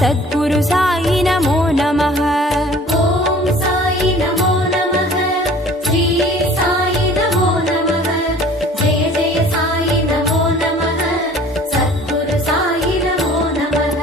सद्गुरु साई नमो नमः। ओम साई नमो नमः, श्री साई नमो नमः, जय जय साई नमो नमः, सद्गुरु साई नमो नमः।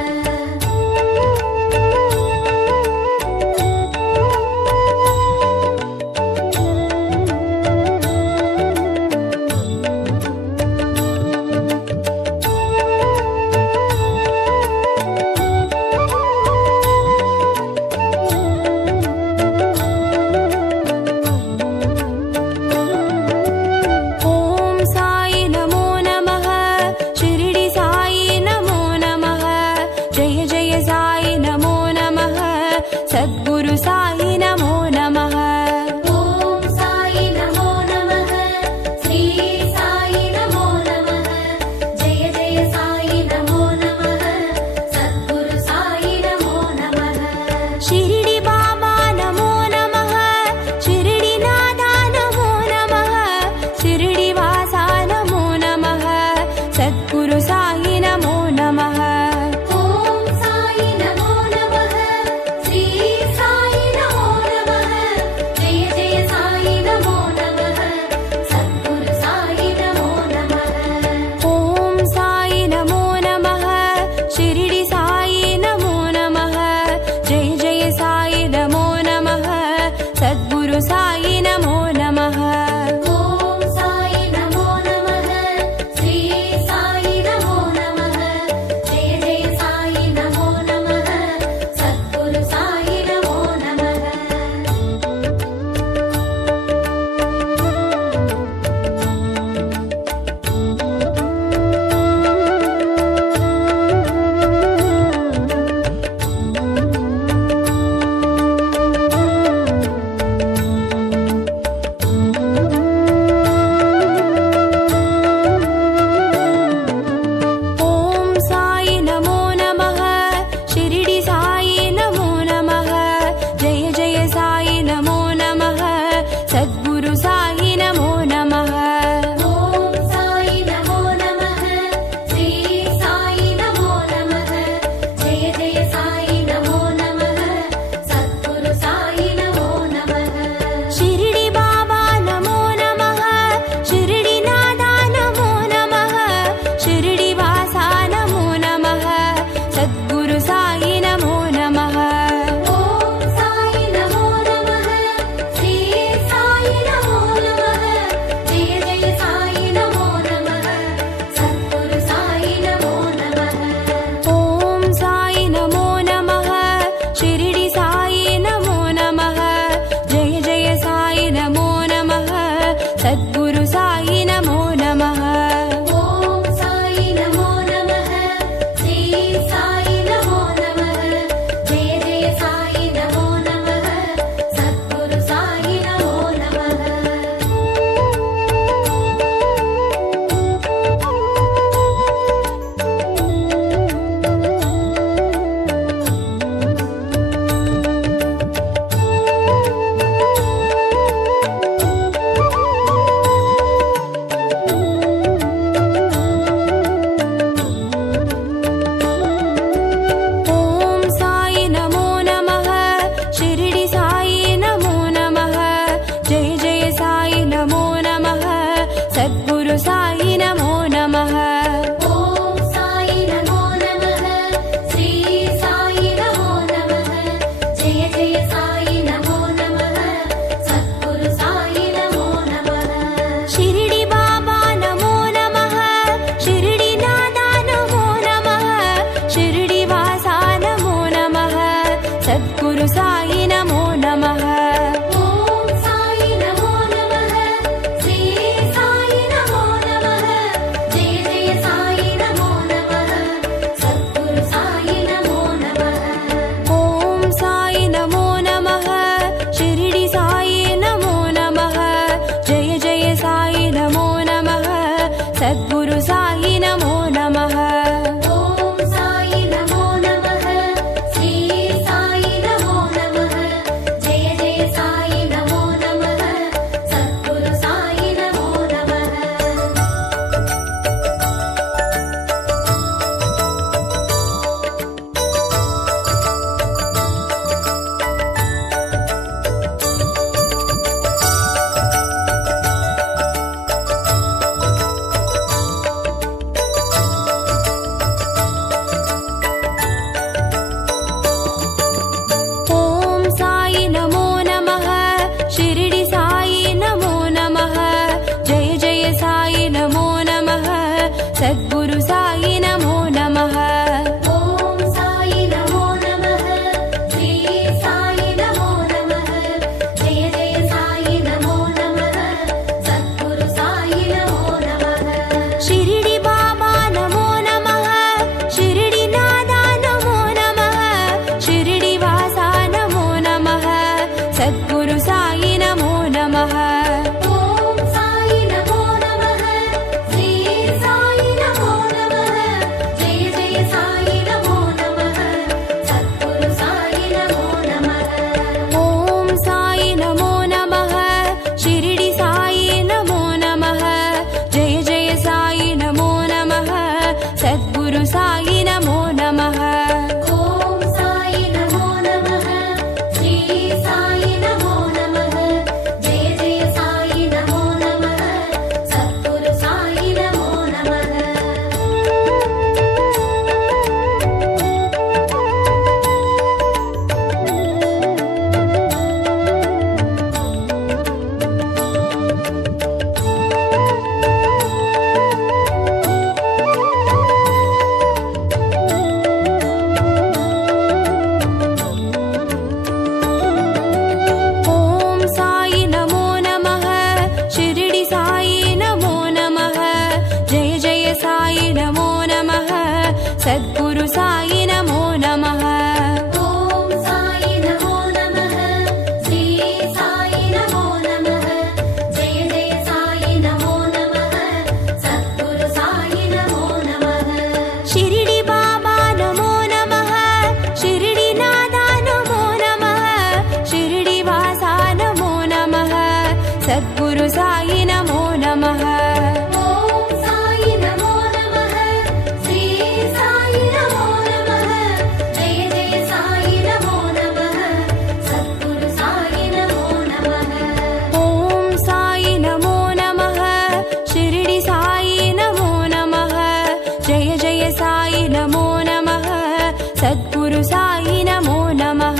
सद्गुरु साई नमो नमः।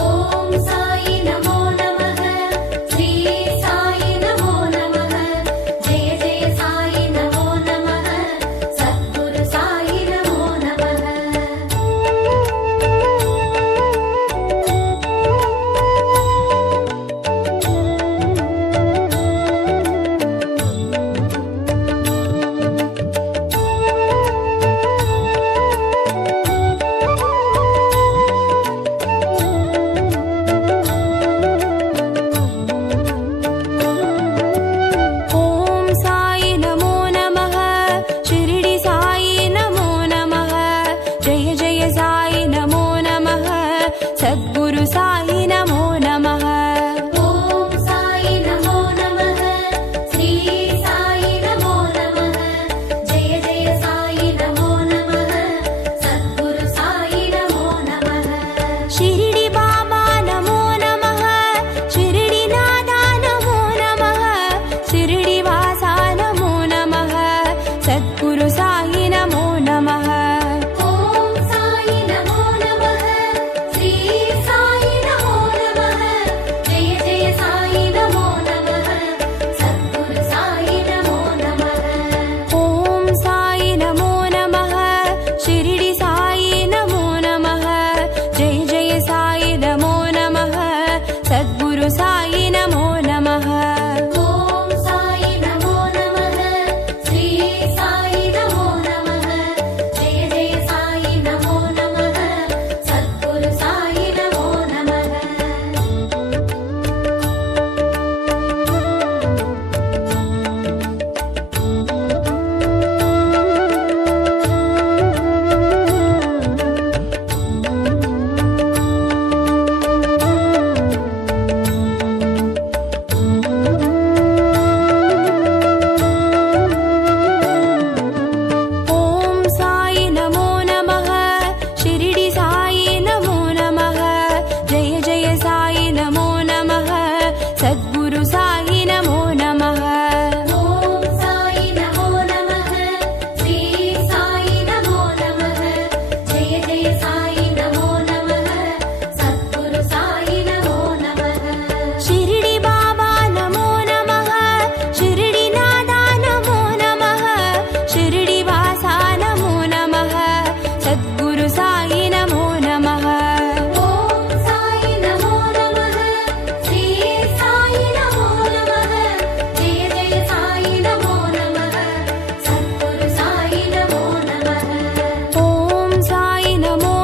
ॐ साई नमो नमः। श्री साई नमो नमः। जय जय साई नमो नमः। सद्गुरु साई नमो नमः। ॐ साई नमो नमः। शिरडी साई नमो नमः। जय जय साई नमो नमः। सद्गुरु साई नमो नमः। ॐ साई नमो नमः। श्री साई नमो नमः। जय जय साई नमो नमः। सद्गुरु साई नमो नमः। शिरडी बाबा नमो नमः। शिरडी नादा नमो नमः। शिरडी वासा नमो नमः। सद्गुरु साई नमो नमः। ॐ साई नमो नमः। श्री साई नमो नमः। जय जय साई नमो नमः। सद्गुरु साई नमो नमः। ॐ साई नमो नमः। शिरडी साई नमो नमः। जय जय साई नमो नमः। सद्गुरु साई नमो नमः। ॐ साई नमो नमः। श्री साई नमो नमः। जय जय साई नमो नमः। सद्गुरु साई नमो नमः। ॐ साई नमो नमः। शिरडी साई नमो नमः। जय जय साई नमो नमः। सद्गुरु साई नमो नमः। ॐ साई नमो नमः। श्री साई नमो नमः। जय जय साई नमो नमः। सद्गुरु साई नमो नमः। शिरडी बाबा नमो नमः। शिरडी नादा नमो नमः। शिरडी वासा नमो नमः। सद्गुरु साई नमो नमः। ॐ साई नमो नमः। श्री साई नमो नमः। जय जय साई नमो नमः। सद्गुरु साई नमो नमः। ॐ साई नमो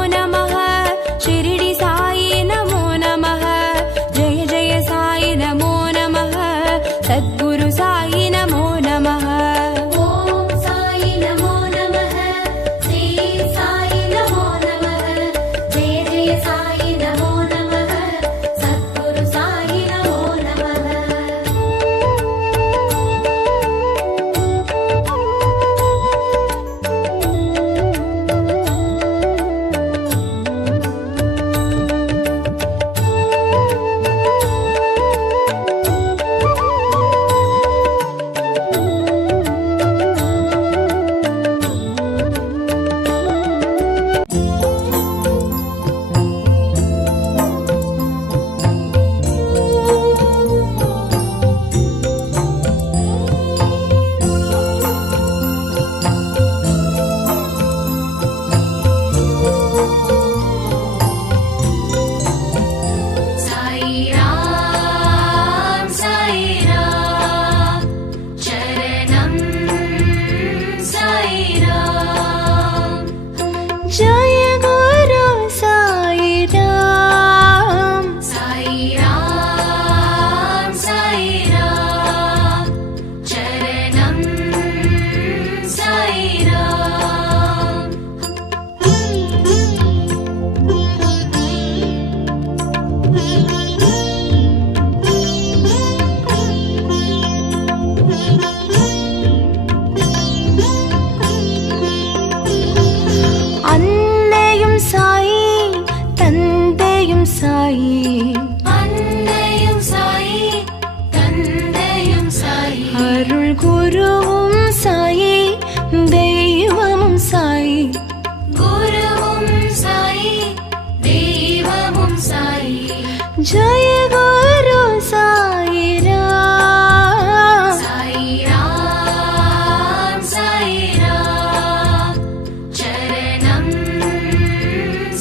जय गुरु साई राम। साई राम चरणं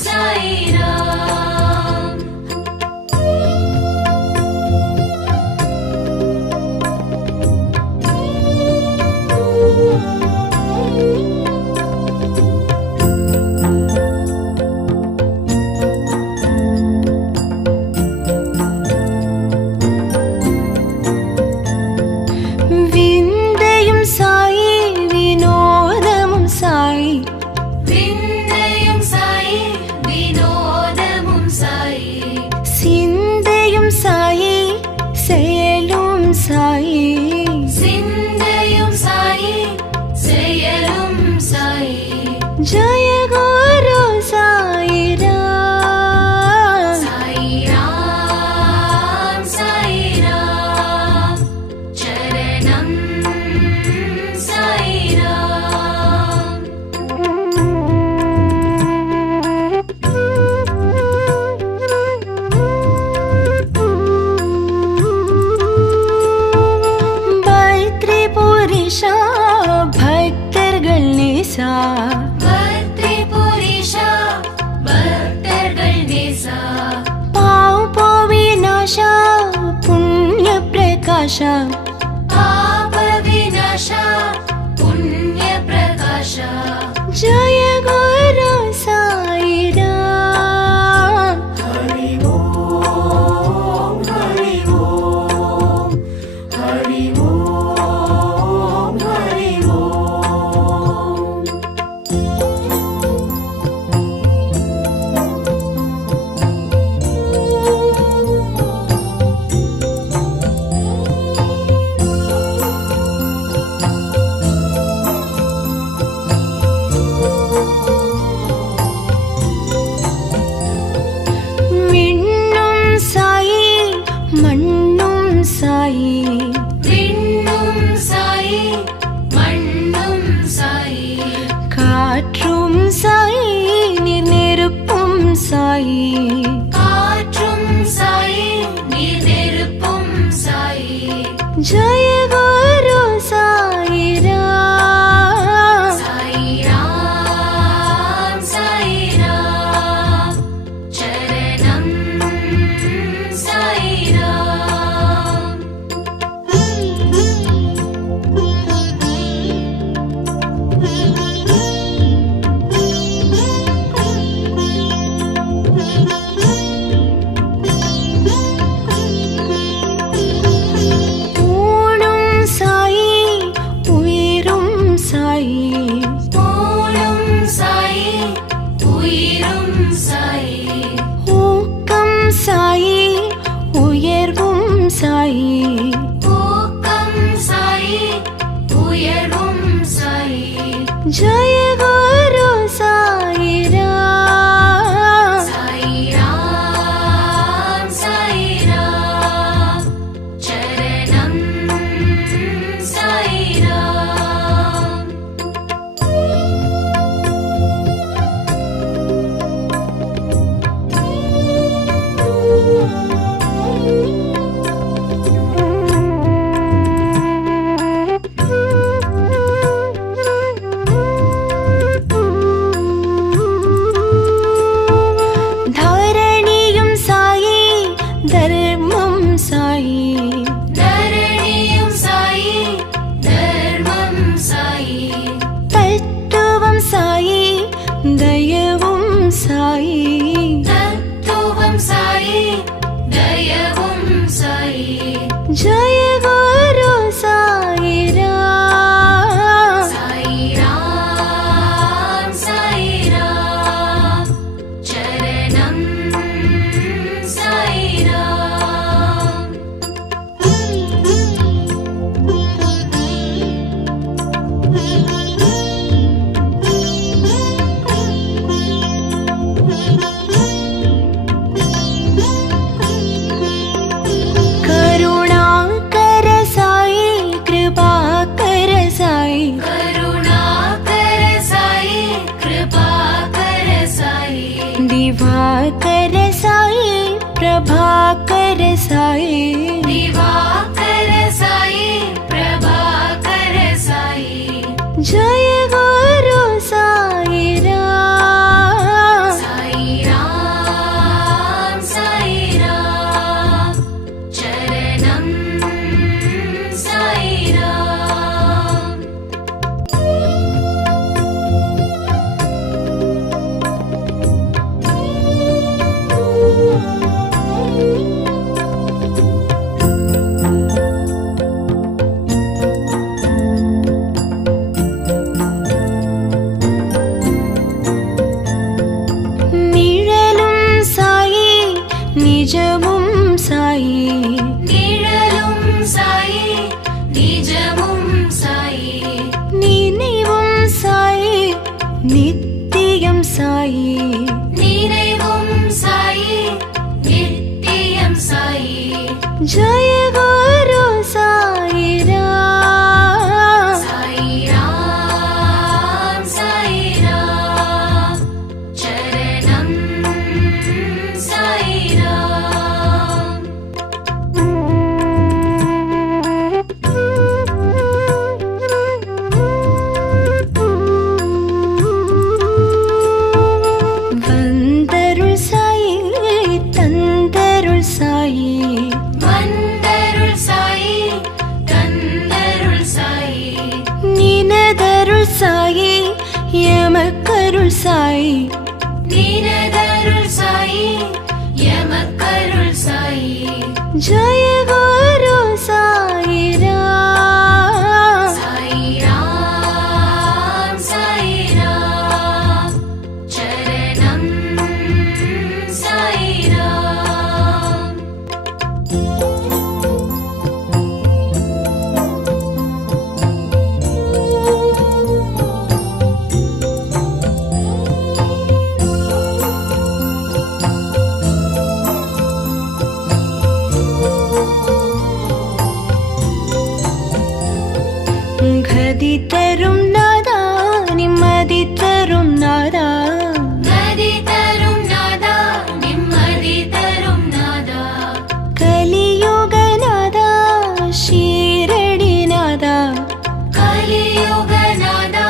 साई राम। विन्दयं साई विनोदमुं साई। विन्दयं साई विनोदमुं साई। सिन्दयं साई செயலும் साई। सिन्दयं साई செயலும் साई। जय गुरु साई राम। साई राम चरणं साई राम। பத்ரிபுரிஷா பக்தர்கள் நேசா। பத்ரிபுரிஷா பக்தர்கள் நேசா। பாவ விநாசா புண்ணிய பிரகாஷா। பாப விநாசா புண்ணிய பிரகாஷா। जय गुरु साई राम। हरि ओम हरि ओम हरि ओम हरि ओम। விண்ணும் சாயி மண்ணும் சாயி। விண்ணும் சாயி மண்ணும் சாயி। காற்றும் சாயி நீர் நெருப்பும் சாயி। காற்றும் சாயி நீர் நெருப்பும் சாயி। जय गुरु साई राम। साई राम चरणं साई राम। ஊனும் சாயி உயிரும் சாயி। ஊனும் சாயி உயிரும் சாயி। ஊக்கம் சாயி உயர்வும் சாயி। ஊக்கம் சாயி உயர்வும் சாயி। जय गुरु साई राम। साई राम चरणं साई राम। धरणिயும் சாயி தர்மம் சாயி। धरणियं साई धर्मं साई। தத்துவம் சாயி தயவும் சாயி। तत्त्वं साई दयवं साई। जय गुरु साई राम। साई राम चरणं साई राम। करुणाकर साई कृपाकर साई। करुणाकर साई कृपाकर साई। दिवाकर साई प्रभाकर साई दिवाकर साई प्रभाकर साई जय गुरु साई राम साई राम चरणम साई राम நிழலும் சாயி நிஜமும் சாயி நிழலும் சாயி நிஜமும் சாயி நினைவும் சாயி நித்தியம் சாயி நினைவும் சாயி நித்தியம் சாயி जय गुरु साई राम साई राम चरणम साई राम வந்தருள் சாயி தந்தருள் சாயி வந்தருள் சாயி தந்தருள் சாயி நினதருள் சாயி எமக்கருள் சாயி நீனதருள் சாயி எமக்கருள் சாயி जय गुरु साई राम साई राम चरणम साई राम கதி தரும் நாதா நிம்மதி தரும் நாதா கதி தரும் நாதா நிம்மதி தரும் நாதா கலியுக நாதா ஷீரடி நாதா கலியுக நாதா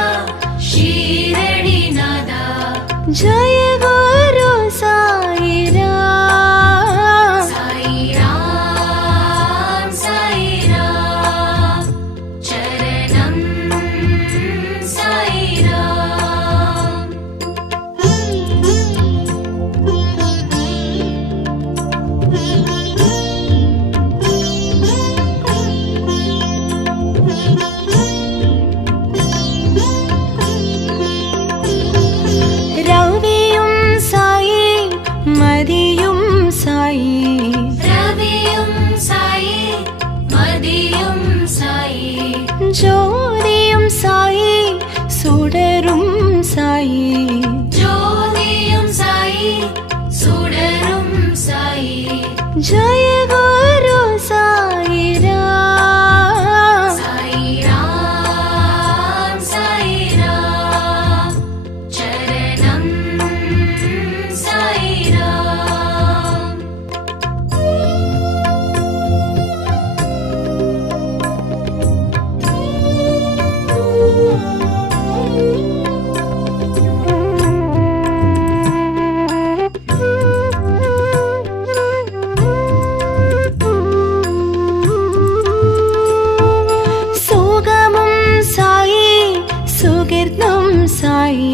ஷீரடி நாதா जय गुरु साई राम साई राम चरणम साई राम ரவியும் சாயி மதியும் சாயி ரவியும் சாயி மதியும் சாயி ஜோதியும் சாயி சுடரும் சாயி ஜோதியும் சாயி சுடரும் சாயி जय गुरु साई राम साई राम चरणम साई राम சுகமும் சாயி சுகிர்தம் சாயி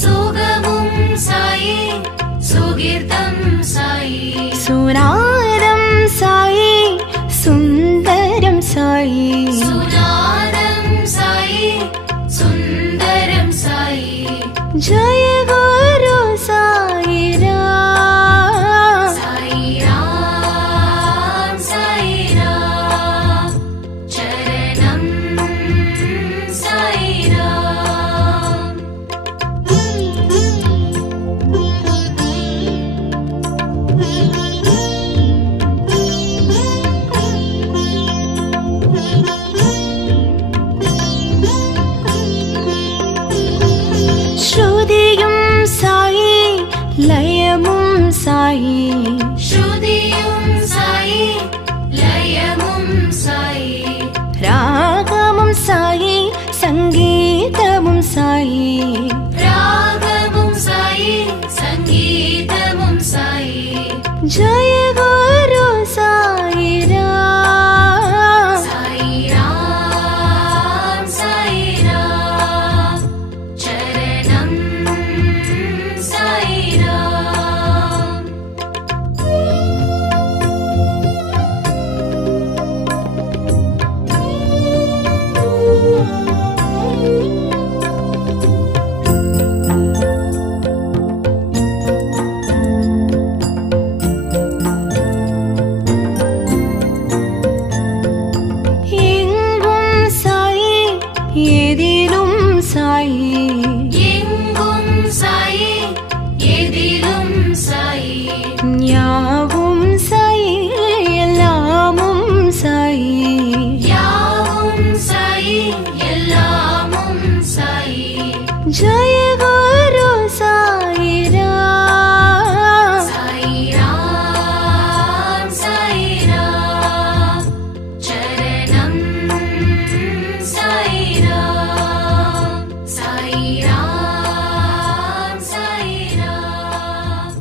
சுகமும் சாயி சுகீர்த்தம் சாயி சுனாதம் சாயி சுந்தரம் சாயி சுநாதம் சாயி சுந்தரம் சாயி जय गुरु साई राम साई राम चरणम साई राम ஸ்ருதியும் சாயி லயமும் சாயி ஸ்ருதி जय गुरु साई राम। साई राम साई राम चरणम साई राम। எங்கும் சாயி எதிலும் சாயி, எங்கும் சாயி எதிலும் சாயி, யாவும் சாயி எல்லாமும் சாயி, யாவும் சாயி எல்லாமும் சாயி। जय गुरु साई राम। साई राम साई राम चरणम साई राम। साई राम साई राम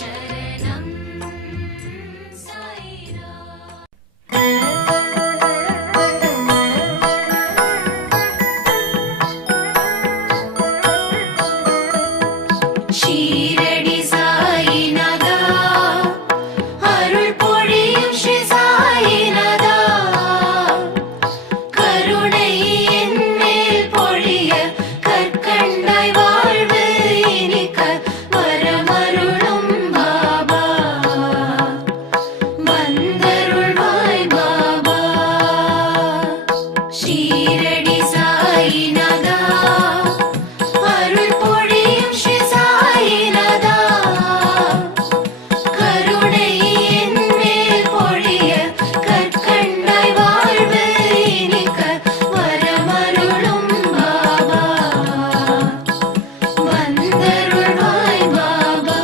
चरणम साई राम। ஷீரடி சாயிநாதா அருள் பொழியும் ஸ்ரீ சாயிநாதா, கருணை என் மேல் பொழிய கற்கண்டாய் வாழ்வு இனிக்க வரமருளும் பாபா, வந்தருள்வாய் பாபா। ஷீரடி சாயிநாதா அருள் பொழியும் ஸ்ரீ சாயிநாதா, கருணை என் மேல் பொழிய கற்கண்டாய் வாழ்வு இனிக்க வரமருளும் பாபா, வந்தருள்வாய் பாபா।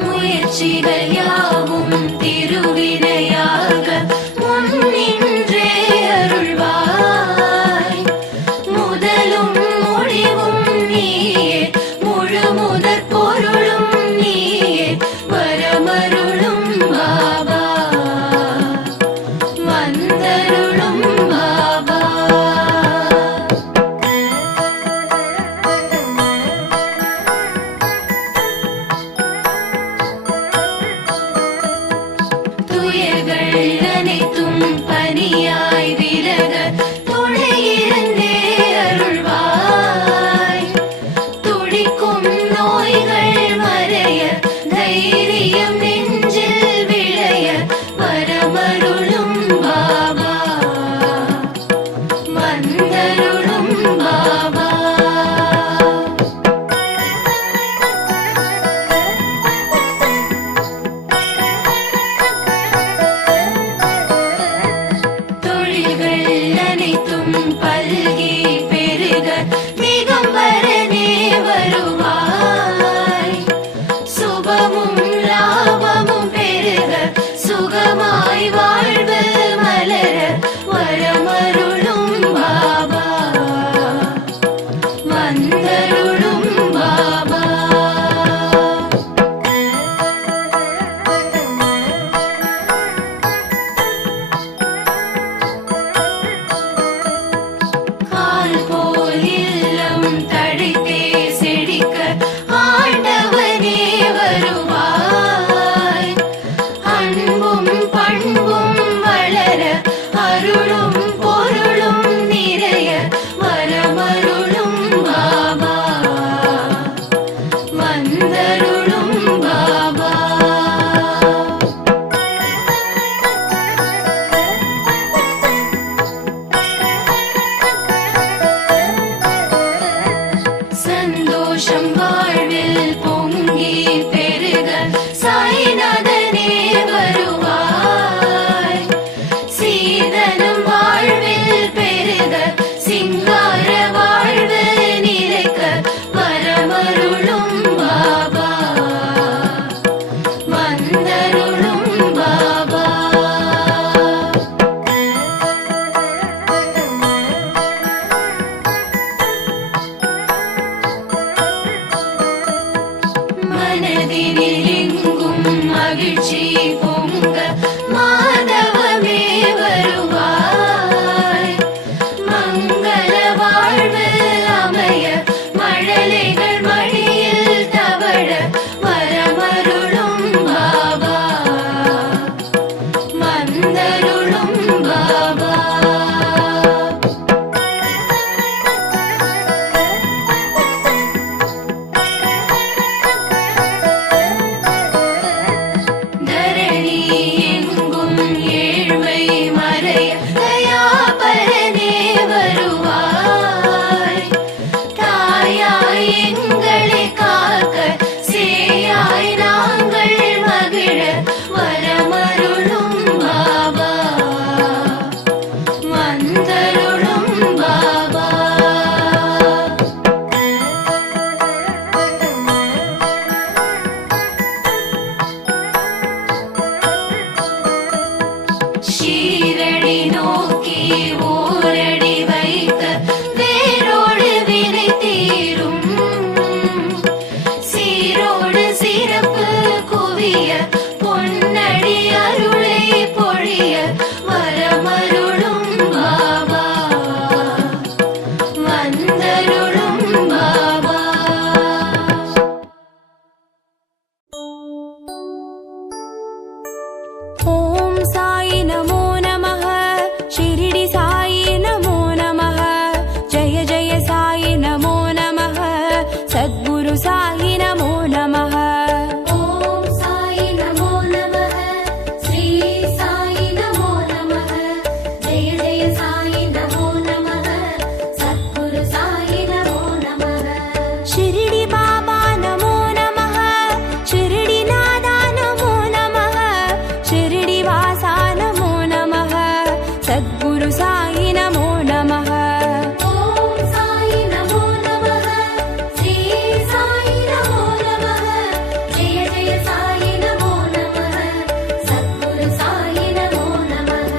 முயற்சிகள் யாவும் திருவினையாக முன்னின்றே அருள்வாய், முதலும் முடிவும் நீயே முழு முதற் பொருளும் நீயே வரமருளும் பாபா, வந்தருளும் பாபா। துயர்கள் அனைத்தும் பனியாய் விலக துணையிருந்தே அருள்வாய், துடிக்கும் நோய்கள் மறைய தைரியம் நெஞ்சில் விளைய வரமருளும் பாபா, வந்தருளும் பாபா। ஈரடி நோக்கி ஓரடி வைக்க வேரோடு வினை தீரும். சீரோடு சிறப்பு குவிய பொன்னடி அருளை பொழிய வரமருளும் பாபா வந்தருளும் பாபா. ஓம் சாயி நமோ நமः ஷிரடி சாயி நமோ நமः ஜெய ஜெய சாயி நமோ நமः சத்குரு சாயி நமோ நமः. ஓம் சாயி நமோ நமः ஸ்ரீ சாயி நமோ நமः ஜெய ஜெய சாயி நமோ நமः சத்குரு சாயி நமோ நமः. ஷிரடி பாபா நமோ நமः ஷிரடி நாதா நமோ நமः ஷிரடி வாசா நமோ நமः சத்குரு சாயி நமோ நமः. ஓம் சாயி நமோ நமः ஸ்ரீ சாயி நமோ நமः ஜெய ஜெய சாயி நமோ நமः சத்குரு சாயி நமோ நமः.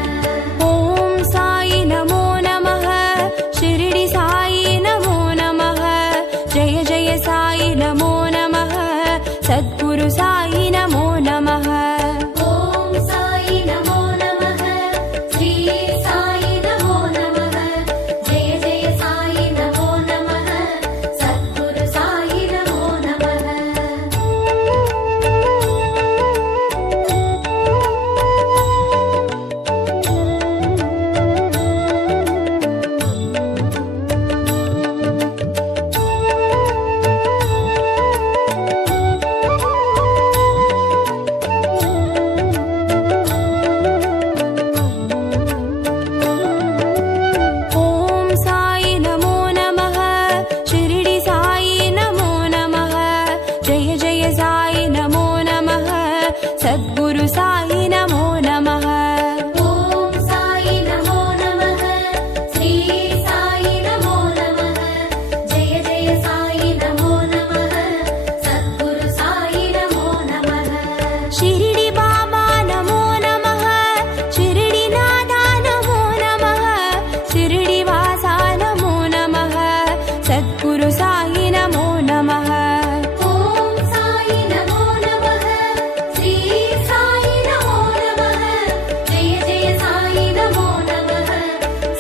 ஓம் சாயி நமோ நமः ஷிரடி சாயி நமோ நமः ஜெய ஜெய சாயி நமோ நமः சத்குரு சாயி நமோ நமः. ஓம் சாயி நமோ நமः ஸ்ரீ சாயி நமோ நமः ஜெய ஜெய சாயி நமோ நமः சத்குரு சாயி நமோ நமः. ஓம் சாயி நமோ நமः ஷிரடி சாயி நமோ நமः ஜெய ஜெய சாயி நமோ நமः சத்குரு சாயி நமோ நமः. ஓம் சாயி நமோ நமः ஸ்ரீ சாயி நமோ நமः ஜெய ஜெய சாயி நமோ நமः சத்குரு சாயி நமோ நமः. ஷிரடி பாபா நமோ நமः ஷிரடி நாதா நமோ நமः ஷிரடி வாசா நமோ நமः சத்குரு சாயி நமோ நமः. ஓம் சாயி நமோ நமः ஸ்ரீ சாயி நமோ நமः ஜெய ஜெய சாயி நமோ நமः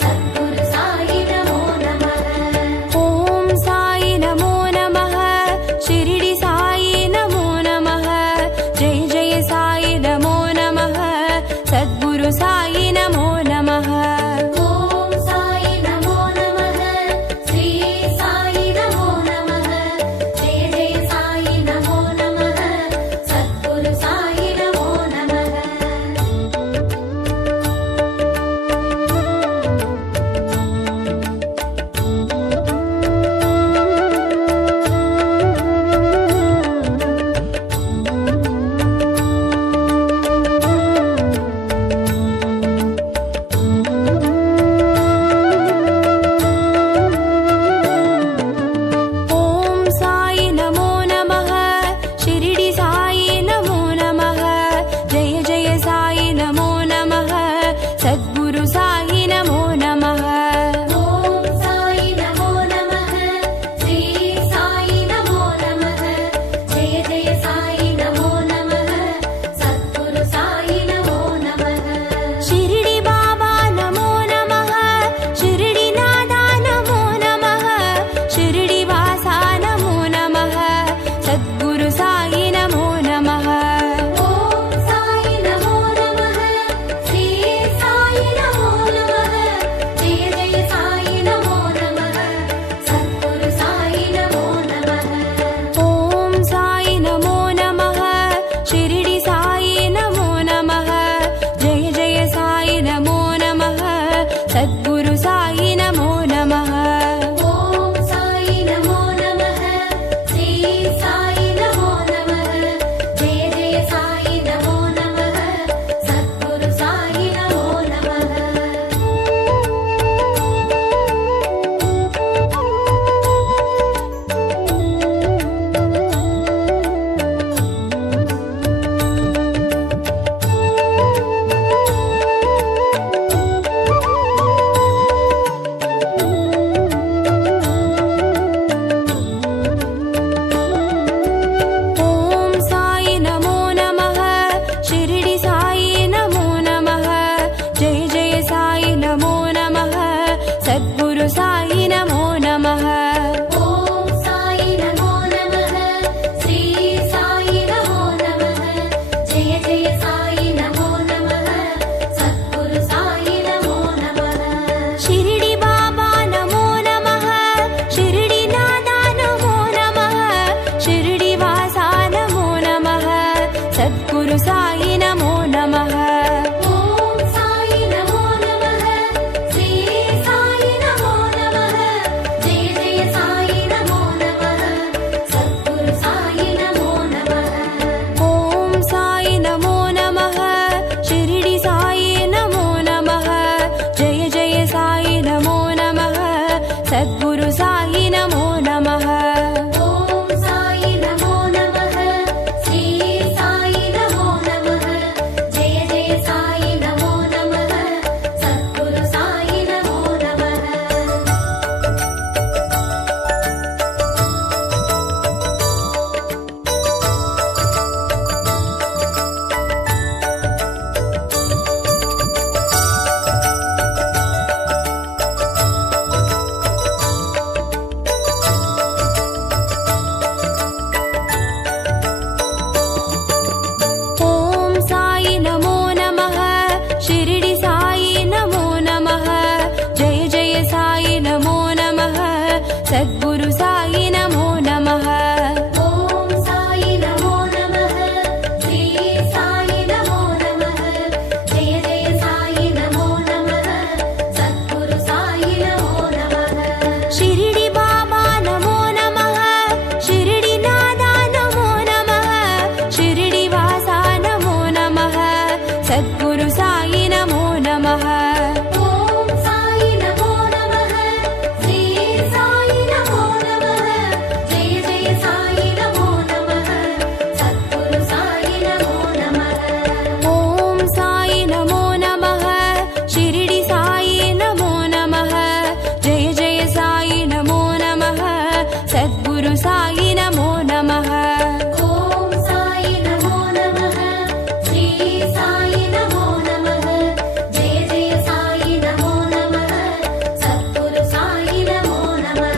சத்குரு சாயி நமோ நமः. ஓம் சாயி நமோ நமः ஷிரடி சாயி நமோ நமः ஜெய ஜெய சாயி நமோ நமः சத்குரு சாயி நமோ நமः. ஓம் சாயி நமோ நமः ஸ்ரீ சாயி நமோ நமः ஜெய ஜெய சாயி நமோ நமः சத்குரு சாயி நமோ நமः. ஓம் சாயி நமோ நமः ஷிரடி சாயி நமோ நமः ஜெய ஜெய சாயி நமோ நமः சத்குரு சாயி நமோ நமः. ஓம் சாயி நமோ நமः ஸ்ரீ சாயி நமோ நமः ஜெய ஜெய சாயி நமோ நமः சத்குரு சாயி நமோ நமः. ஷிரடி பாபா நமோ நமः ஷிரடி நாதா நமோ நமः ஷிரடி வாசா நமோ நமः சத்குரு சாயி நமோ நமः. ஓம் சாயி நமோ நமः ஸ்ரீ சாயி நமோ நமः ஜெய ஜெய சாயி நமோ நமः சத்குரு சாயி நமோ நமः. ஓம் சாயி நமோ நமः ஷிரடி சாயி நமோ நமः ஜெய ஜெய சாயி நமோ நமः சத்குரு சாயி நமோ நமः. ஓம் சாயி நமோ நமः ஸ்ரீ சாயி நமோ நமः ஜெய ஜெய சாயி நமோ நமः சத்குரு சாயி நமோ நமः. सद्गुरु साई नमो नमः ॐ साई नमो नमः श्री साई नमो नमः जय जय साई नमो नमः सद्गुरु साई नमो नमः शिरडी बाबा नमो नमः शिरडी नादा नमो नमः शिरडी वासा नमो नमः सद्गुरु साई नमो नमः ॐ साई नमो नमः श्री साई नमो नमः जय जय साई नमो नमः सद्गुरु साई नमो नमः ॐ साई नमो नमः शिरडी साई नमो नमः जय जय साई नमो नमः सद्गुरु साई नमो नमः ॐ साई नमो नमः श्री साई नमो नमः जय जय साई नमो नमः सद्गुरु साई नमो नमः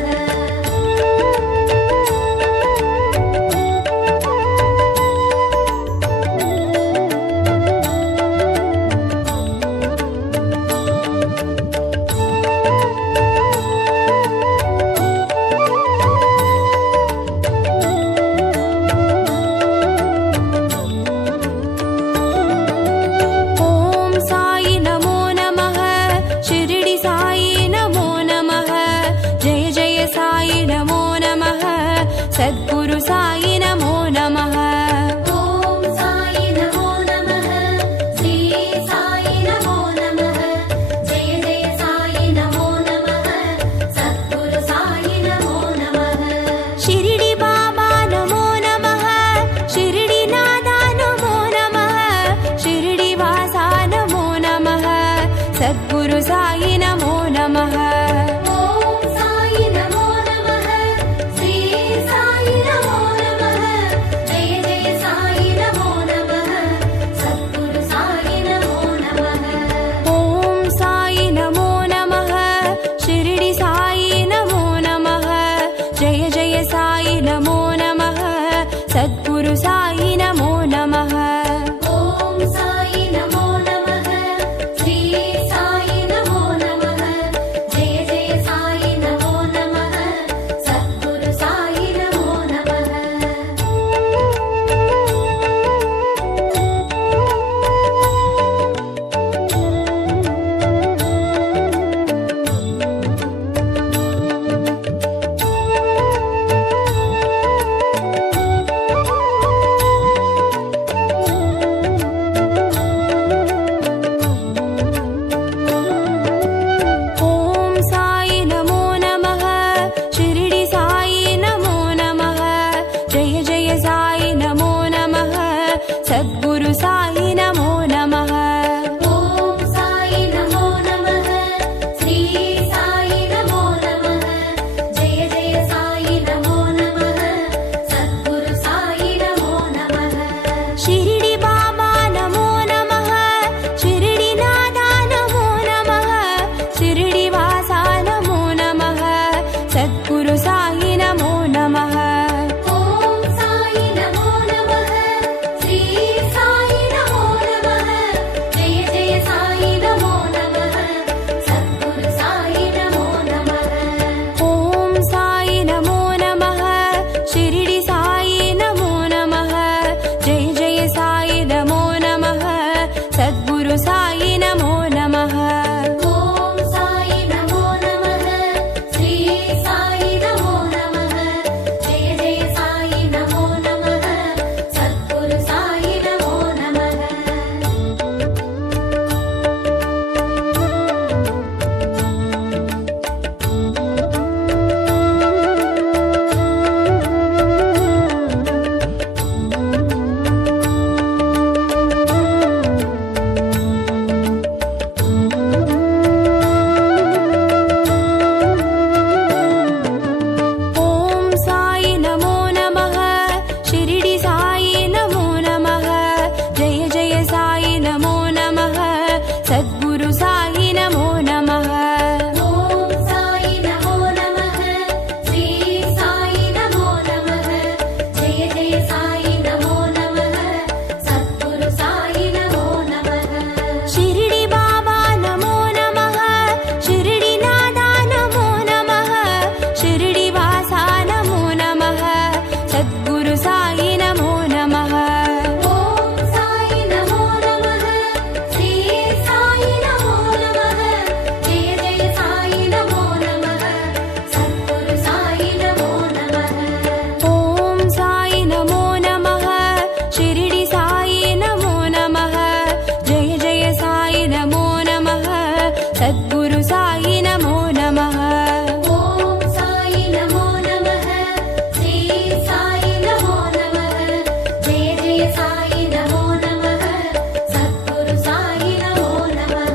ॐ साई नमो नमः शिरडी साई नमो नमः जय जय साई नमो नमः सद्गुरु साई नमो नमः ॐ साई नमो नमः श्री साई नमो नमः जय जय साई नमो नमः सद्गुरु साई नमो नमः शिरडी बाबा नमो नमः शिरडी नादा नमो नमः शिरडी वासा नमो नमः सद्गुरु साई नमो नमः ॐ साई नमो नमः श्री साई नमो नमः जय जय साई नमो नमः सद्गुरु साई नमो नमः ॐ साई नमो नमः शिरडी साई नमो नमः जय जय साई नमो नमः सद्गुरु साई नमो नमः ॐ साई नमो नमः श्री साई नमो नमः जय सद्गुरु साई नमो नमः। ॐ साई नमो नमः श्री साई नमो नमः जय जय साई नमो नमः सद्गुरु साई नमो नमः।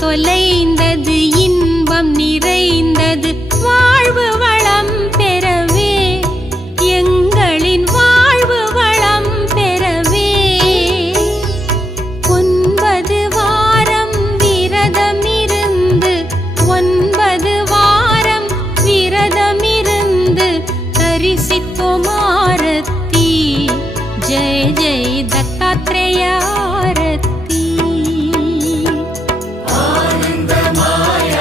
தொலைந்தது இன்பம் நிறைந்தது வாழ்வு வளம் பெறவே எங்களின் வாழ்வு வளம் பெறவே 9 வாரம் விரதமிருந்து 9 வாரம் விரதமிருந்து தரிசித்தோம் ஆரத்தி ஜெய ஜெய தத்தாத்ரேய ஆரத்தி ஆனந்தமாய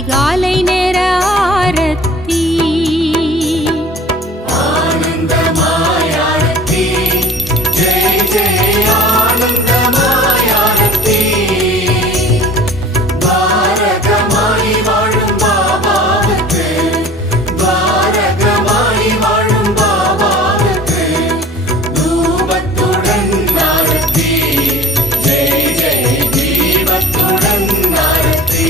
அதிகாலை நேர ஆரத்தி ஆனந்தமாய் ஆரத்தி ஜெய் ஜெய் ஆனந்தமாய் ஆரத்தி பாரகமாய் வாழும் பாபாவுக்கு பாரகமாய் வாழும் பாபாவுக்கு தூபத்துடன் ஆரத்தி ஜெய் ஜெய் தீபத்துடன் ஆரத்தி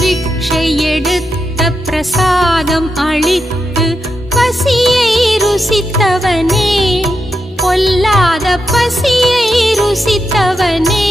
பிக்ஷை எடுத்த பிரசாதம் அளித்து பசியை ருசித்தவனே பொல்லாத பசியை ருசித்தவனே